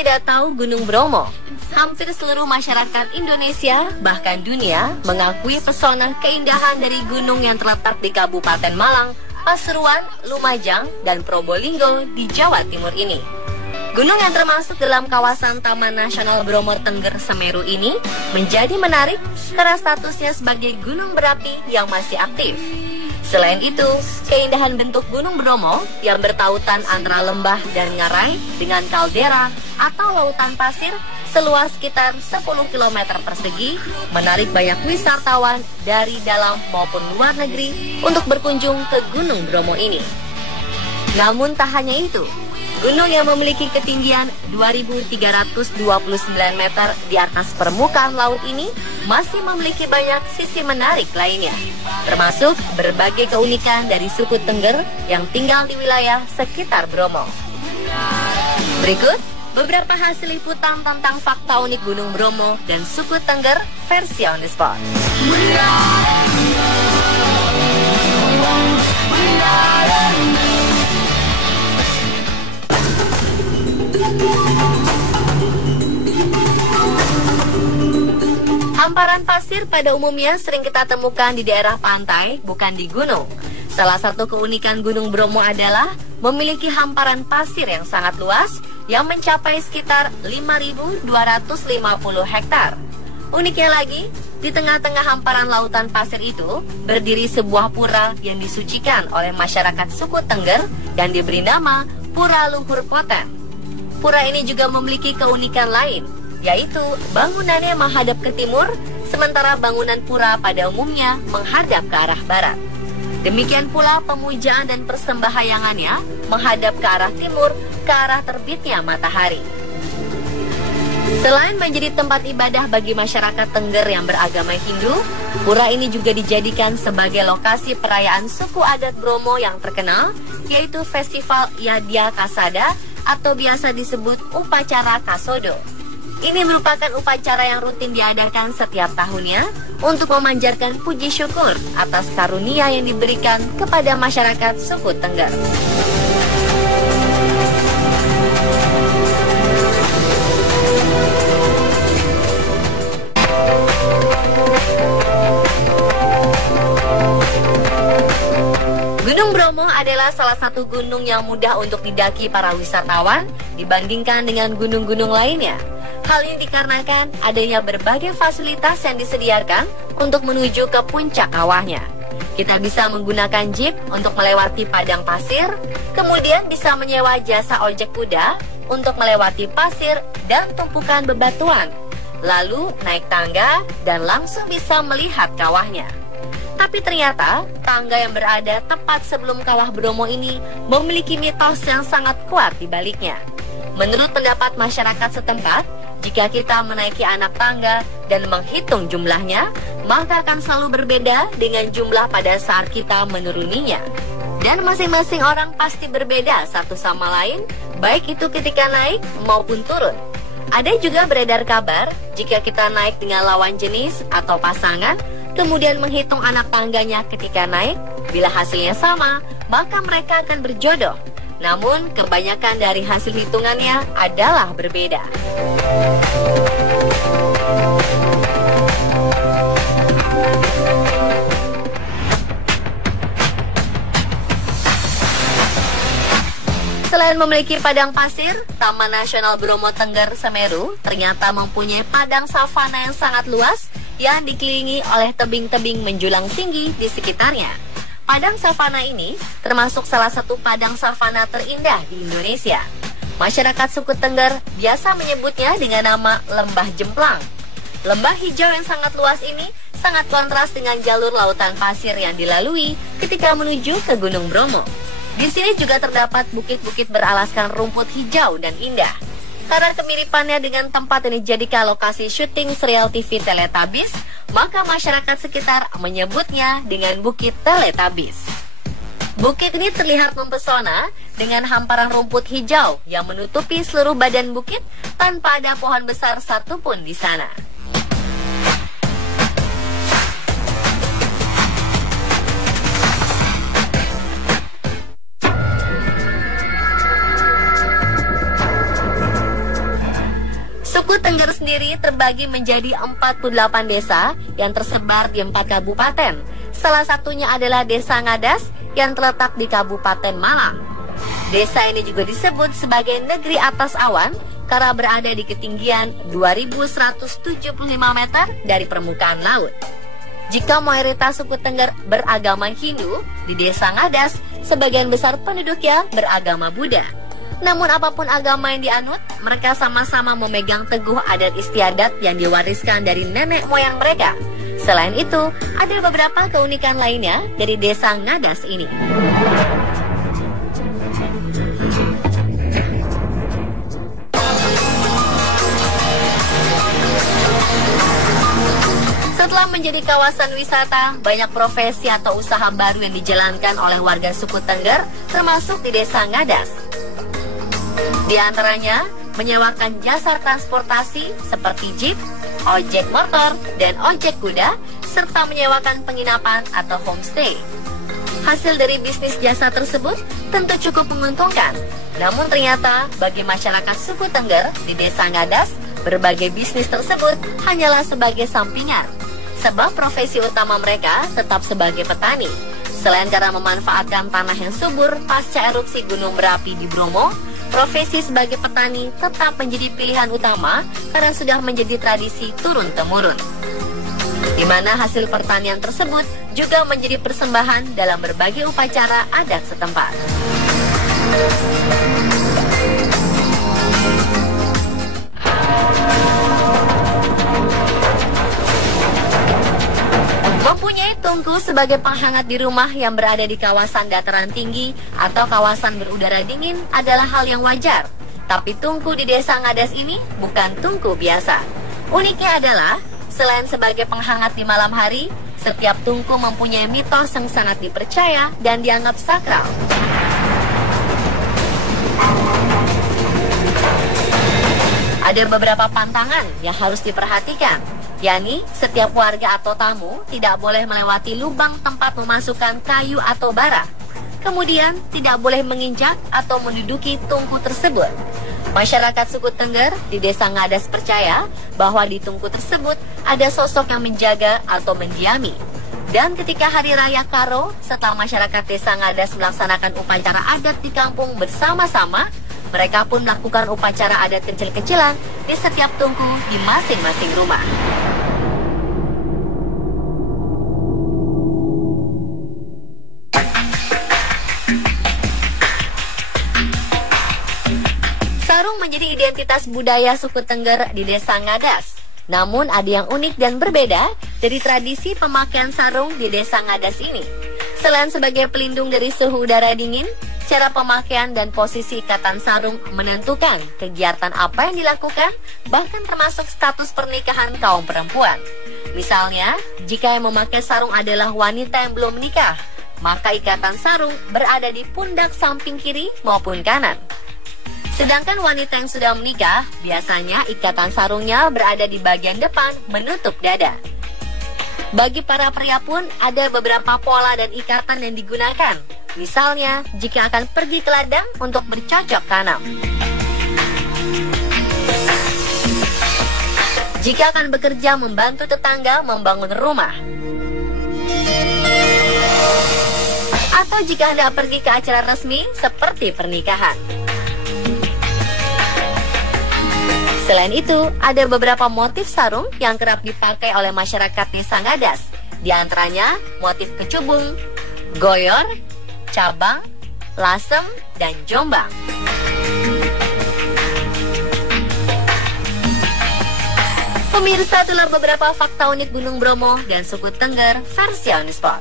tidak tahu Gunung Bromo? Hampir seluruh masyarakat Indonesia, bahkan dunia, mengakui pesona keindahan dari gunung yang terletak di Kabupaten Malang, Pasuruan, Lumajang, dan Probolinggo di Jawa Timur ini. Gunung yang termasuk dalam kawasan Taman Nasional Bromo Tengger Semeru ini menjadi menarik karena statusnya sebagai gunung berapi yang masih aktif. Selain itu, keindahan bentuk Gunung Bromo yang bertautan antara lembah dan ngarai dengan kaldera atau lautan pasir seluas sekitar 10 km persegi menarik banyak wisatawan dari dalam maupun luar negeri untuk berkunjung ke Gunung Bromo ini. Namun tak hanya itu, gunung yang memiliki ketinggian 2.329 meter di atas permukaan laut ini masih memiliki banyak sisi menarik lainnya, termasuk berbagai keunikan dari suku Tengger yang tinggal di wilayah sekitar Bromo. Berikut beberapa hasil liputan tentang fakta unik Gunung Bromo dan suku Tengger versi on the spot. Hamparan pasir pada umumnya sering kita temukan di daerah pantai, bukan di gunung. Salah satu keunikan Gunung Bromo adalah memiliki hamparan pasir yang sangat luas yang mencapai sekitar 5.250 hektar. Uniknya lagi, di tengah-tengah hamparan lautan pasir itu berdiri sebuah pura yang disucikan oleh masyarakat suku Tengger dan diberi nama Pura Luhur Poten. Pura ini juga memiliki keunikan lain, yaitu bangunannya menghadap ke timur, sementara bangunan pura pada umumnya menghadap ke arah barat. Demikian pula pemujaan dan persembahyangannya menghadap ke arah timur, ke arah terbitnya matahari. Selain menjadi tempat ibadah bagi masyarakat Tengger yang beragama Hindu, pura ini juga dijadikan sebagai lokasi perayaan suku adat Bromo yang terkenal, yaitu Festival Yadya Kasada atau biasa disebut Upacara Kasodo. Ini merupakan upacara yang rutin diadakan setiap tahunnya untuk memanjatkan puji syukur atas karunia yang diberikan kepada masyarakat suku Tengger. Gunung Bromo adalah salah satu gunung yang mudah untuk didaki para wisatawan dibandingkan dengan gunung-gunung lainnya. Hal ini dikarenakan adanya berbagai fasilitas yang disediakan untuk menuju ke puncak kawahnya. Kita bisa menggunakan jeep untuk melewati padang pasir, kemudian bisa menyewa jasa ojek kuda untuk melewati pasir dan tumpukan bebatuan, lalu naik tangga dan langsung bisa melihat kawahnya. Tapi ternyata tangga yang berada tepat sebelum kawah Bromo ini memiliki mitos yang sangat kuat di baliknya. Menurut pendapat masyarakat setempat, jika kita menaiki anak tangga dan menghitung jumlahnya, maka akan selalu berbeda dengan jumlah pada saat kita menuruninya. Dan masing-masing orang pasti berbeda satu sama lain, baik itu ketika naik maupun turun. Ada juga beredar kabar, jika kita naik dengan lawan jenis atau pasangan, kemudian menghitung anak tangganya ketika naik, bila hasilnya sama, maka mereka akan berjodoh. Namun, kebanyakan dari hasil hitungannya adalah berbeda. Selain memiliki padang pasir, Taman Nasional Bromo Tengger Semeru ternyata mempunyai padang savana yang sangat luas yang dikelilingi oleh tebing-tebing menjulang tinggi di sekitarnya. Padang savana ini termasuk salah satu padang savana terindah di Indonesia. Masyarakat suku Tengger biasa menyebutnya dengan nama Lembah Jemplang. Lembah hijau yang sangat luas ini sangat kontras dengan jalur lautan pasir yang dilalui ketika menuju ke Gunung Bromo. Di sini juga terdapat bukit-bukit beralaskan rumput hijau dan indah. Karena kemiripannya dengan tempat yang dijadikan lokasi syuting serial TV Teletubbies, maka masyarakat sekitar menyebutnya dengan Bukit Teletubbies. Bukit ini terlihat mempesona dengan hamparan rumput hijau yang menutupi seluruh badan bukit tanpa ada pohon besar satupun di sana. sendiri terbagi menjadi 48 desa yang tersebar di 4 kabupaten. Salah satunya adalah Desa Ngadas yang terletak di Kabupaten Malang. Desa ini juga disebut sebagai negeri atas awan karena berada di ketinggian 2175 meter dari permukaan laut. Jika mayoritas suku Tengger beragama Hindu, di Desa Ngadas sebagian besar penduduknya beragama Buddha. Namun apapun agama yang dianut, mereka sama-sama memegang teguh adat istiadat yang diwariskan dari nenek moyang mereka. Selain itu, ada beberapa keunikan lainnya dari Desa Ngadas ini. Setelah menjadi kawasan wisata, banyak profesi atau usaha baru yang dijalankan oleh warga suku Tengger, termasuk di Desa Ngadas. Di antaranya, menyewakan jasa transportasi seperti jeep, ojek motor, dan ojek kuda, serta menyewakan penginapan atau homestay. Hasil dari bisnis jasa tersebut tentu cukup menguntungkan. Namun ternyata bagi masyarakat suku Tengger di Desa Ngadas, berbagai bisnis tersebut hanyalah sebagai sampingan. Sebab profesi utama mereka tetap sebagai petani. Selain karena memanfaatkan tanah yang subur pasca erupsi Gunung Merapi di Bromo, profesi sebagai petani tetap menjadi pilihan utama karena sudah menjadi tradisi turun-temurun. Di mana hasil pertanian tersebut juga menjadi persembahan dalam berbagai upacara adat setempat. Mempunyai tungku sebagai penghangat di rumah yang berada di kawasan dataran tinggi atau kawasan berudara dingin adalah hal yang wajar. Tapi tungku di Desa Ngadas ini bukan tungku biasa. Uniknya adalah, selain sebagai penghangat di malam hari, setiap tungku mempunyai mitos yang sangat dipercaya dan dianggap sakral. Ada beberapa pantangan yang harus diperhatikan, yakni setiap warga atau tamu tidak boleh melewati lubang tempat memasukkan kayu atau bara. Kemudian tidak boleh menginjak atau menduduki tungku tersebut. Masyarakat suku Tengger di Desa Ngadas percaya bahwa di tungku tersebut ada sosok yang menjaga atau mendiami. Dan ketika Hari Raya Karo, setelah masyarakat Desa Ngadas melaksanakan upacara adat di kampung bersama-sama, mereka pun melakukan upacara adat kecil-kecilan di setiap tungku di masing-masing rumah. Sarung menjadi identitas budaya suku Tengger di Desa Ngadas. Namun ada yang unik dan berbeda dari tradisi pemakaian sarung di Desa Ngadas ini. Selain sebagai pelindung dari suhu udara dingin, cara pemakaian dan posisi ikatan sarung menentukan kegiatan apa yang dilakukan, bahkan termasuk status pernikahan kaum perempuan. Misalnya, jika yang memakai sarung adalah wanita yang belum menikah, maka ikatan sarung berada di pundak samping kiri maupun kanan. Sedangkan wanita yang sudah menikah, biasanya ikatan sarungnya berada di bagian depan menutup dada. Bagi para pria pun ada beberapa pola dan ikatan yang digunakan. Misalnya, jika akan pergi ke ladang untuk bercocok tanam. Jika akan bekerja membantu tetangga membangun rumah. Atau jika Anda pergi ke acara resmi seperti pernikahan. Selain itu, ada beberapa motif sarung yang kerap dipakai oleh masyarakat Desa Ngadas. Di antaranya motif kecubung, goyor, cabang, lasem, dan jombang. Pemirsa, itulah beberapa fakta unik Gunung Bromo dan suku Tengger versi On The Spot.